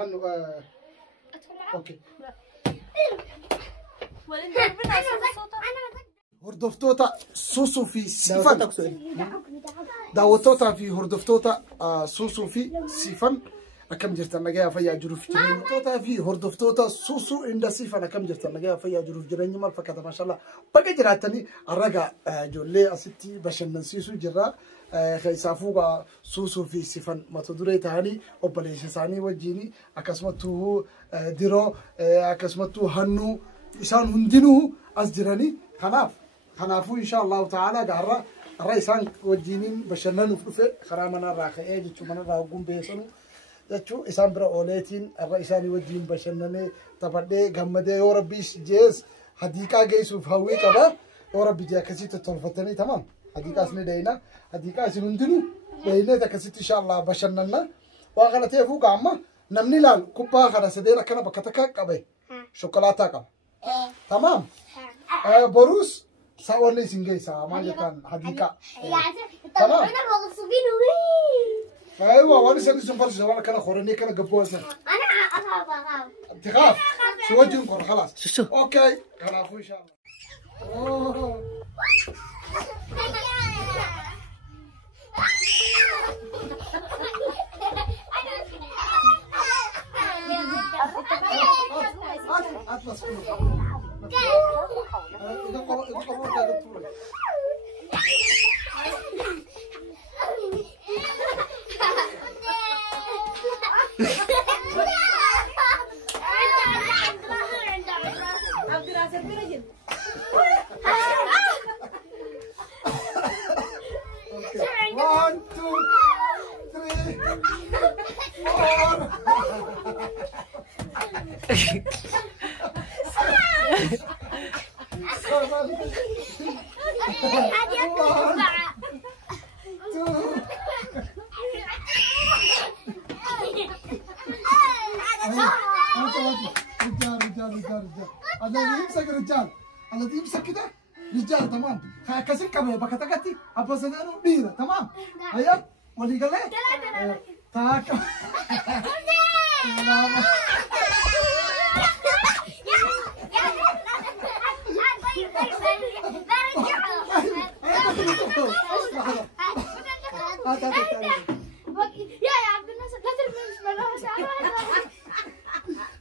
هنو اوكي هردفتوتا سوسو في سيفن داوتوتا في هردفتوتا سوسو في سيفن أكم جرت النجاة فيا جروف جرين هردفتوتا في هردفتوتا سوسو إن سيفن أكم جرت النجاة فيا جروف جرين يمر فكذا ما شاء الله بقى جراتني الرجع جولي أستي بشن سيسو جرا خيسافوغا سوسو في سيفن ما تدري تاني أو بليش ثاني وجيني أكسمته ديرو أكسمته هنو إنسان هندينه أصدرني خنافو إن شاء الله تعالى جرا الرئيسان وجينين بشنن نفرفه خرامنا راخي جتشو منا راقوم بيسنو جتشو إسام برا أوليتين الرئيسان وجين بشنن تبدي جمدة يا ربي جيز هديكا جيسو فهوي كذا يا ربي جا كسيت تلفتني تمام هديكا سني دينا هديكا سنندنو دينا تكسيت إن شاء الله بشنننا وأغلطه فوق عما نمني لال كوبا خلاص دينا كنا بكتك كبه شوكولاتة كبه تمام بروس سأولي سينجي ساما جتان هديكا تمام أيوة وانا سني سنفر سوالا كنا خورني كنا قبوزنا أنا تخاف شو وجهن كور خلاص أوكي خلافو إن شاء الله أطلس One, two, three, الذي يمسك كده رجال تمام كسر كبه بكتكتي أبصدانو بيرة تمام هيا ولي قال لي تاك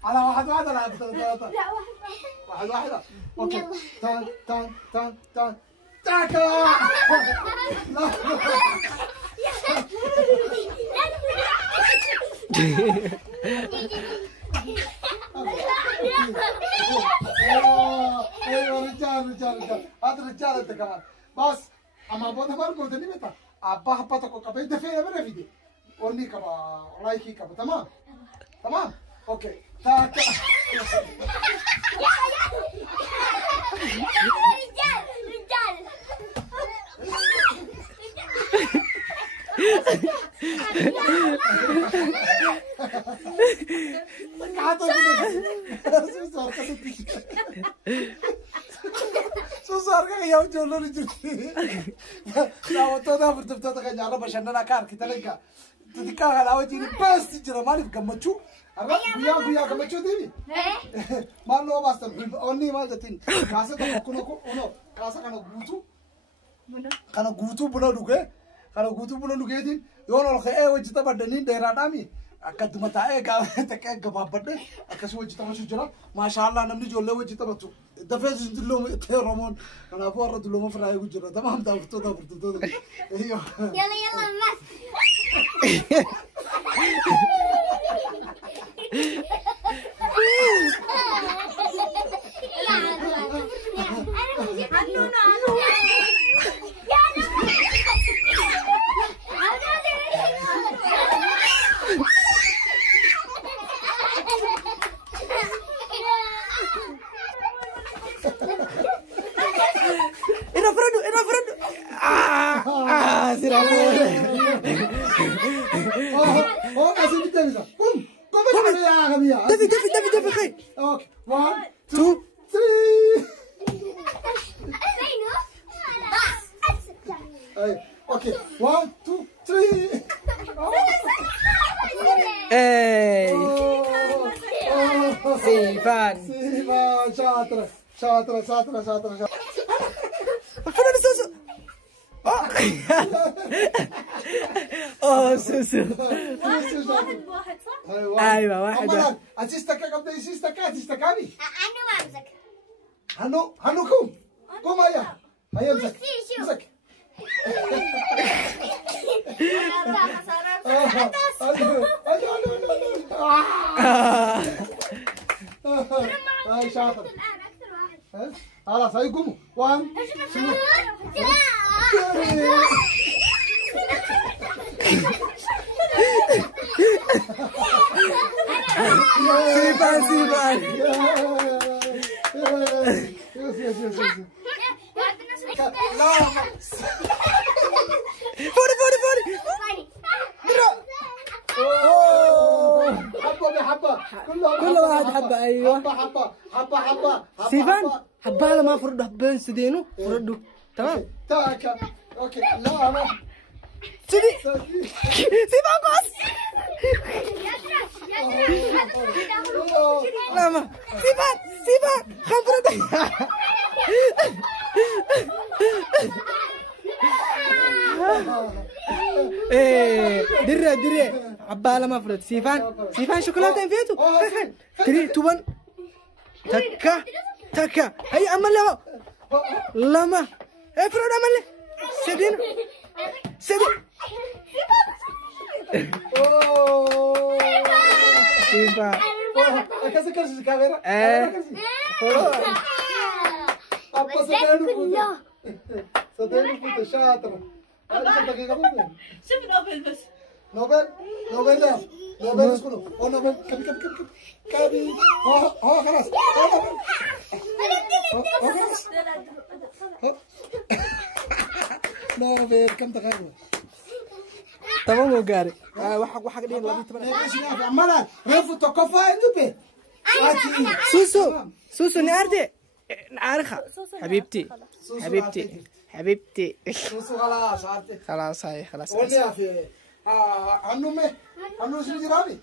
على واحد لا ثلاثة واحدة اوكي تان تاكا ايوه رجال هذا رجال انت كمان بس اما بود همار مودني متى ابا حبتك كبي دفي انا فيدي اوني كبا لايكي كبا تمام اوكي تاكا susar kan ya jolo lucu lawa toda bertepata kan jara bashandana kar kita lega ketika lawa jadi pasti jera mari gamachu arra guya gamachu devi malo bastan onni mal jatin kasa to kono ono kasa kana gutu buno duge din yono lo khae wajita badani daira dami akad mata ka tak gababade akas wajita mashu jira ma sha Allah namni jolle wajita batu dafez dillo te ramon kana fo ardu lo mafra ay jira tamam da fto ايوه يلا مس دفي خي اوكي 1 2 3 اوكي 1 2 3 اي سيفان شاطرة شاطرة شاطرة شاطرة شاطرة. فرد سوسو. سوسو. واحد صح؟ ايوه واحد. أتستكى قبل يستكى تستكاني. أنا ما أمسك. هنو قوم هيا امسك امسك. هاي شاطر. خلاص هاي قوموا 1 2 سيفان لا فوري حبة بحبة كل واحد حبة. ايوه حبة سيفان حبة على ما فرد حبين سدينو فردوا تمام. تاكا اوكي لا سيدي سيفان قص لا ما سيفان خبرة. ايه دري عبالة ما فرد. سيفان شوكولاتة فيتو 3 2 1 تكا هي أمل له لما ايه فرد أمل له سيدين سيفان كذا كاميرا صدقني كنت شاطرة. شوف نوبل بس. نوبل اسكنوا نوبل كبي خلاص نوبل كم دقيقة تمام وقاري واحد دين لبي تمام. عمالا رفو تكفى انتبه سوسو ناردي عارخة حبيبتي سوسو خلاص عرفتي خلاص هاي خلاص. وليا في هنو شنو جرامي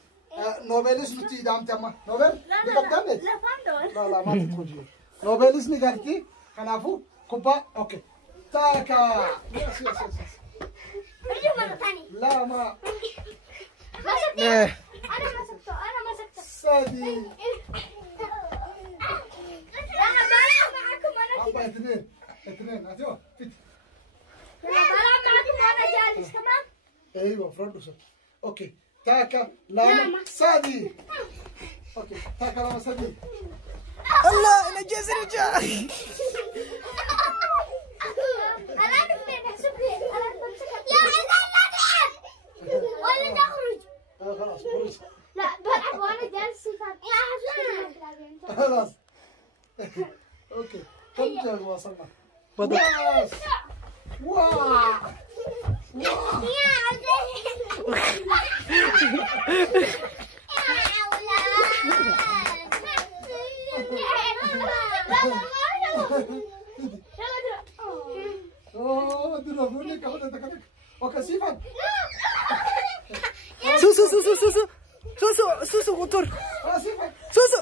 نوبل اسمه تي دام تما نوبل لا فهمت. لا ما تدخل نوبل اسمي قالتي كنافو كوبا اوكي تاكا يس رجع مرة ثانية. لا ما أنا مسكته. سادي أنا بلعب معكم أنا. حبة اثنين أتيو فيت. بلعب معكم وأنا جالس تمام. ايوه فرندوس اوكي تاكا لاما سادي اوكي تاكا لاما سادي. الله انا جاز رجع. أنا نفسي نحسبني أنا بمسكها. لا ولا نخرج. خلاص بوليس. لا بلعب وأنا جالس صفات. خلاص اوكي كم جاز وصلنا؟ وضع واو اوكي سيفان سوسو قطر سيفان سوسو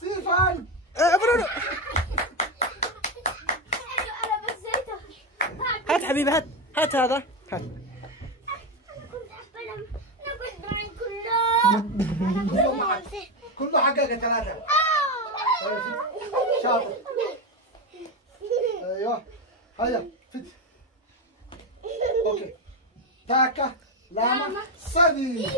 سيفان برونو هات حبيبي هات هذا هات. كله حقك 3 شاطر. ايوه هيا فت اوكي تاكا لاما سادي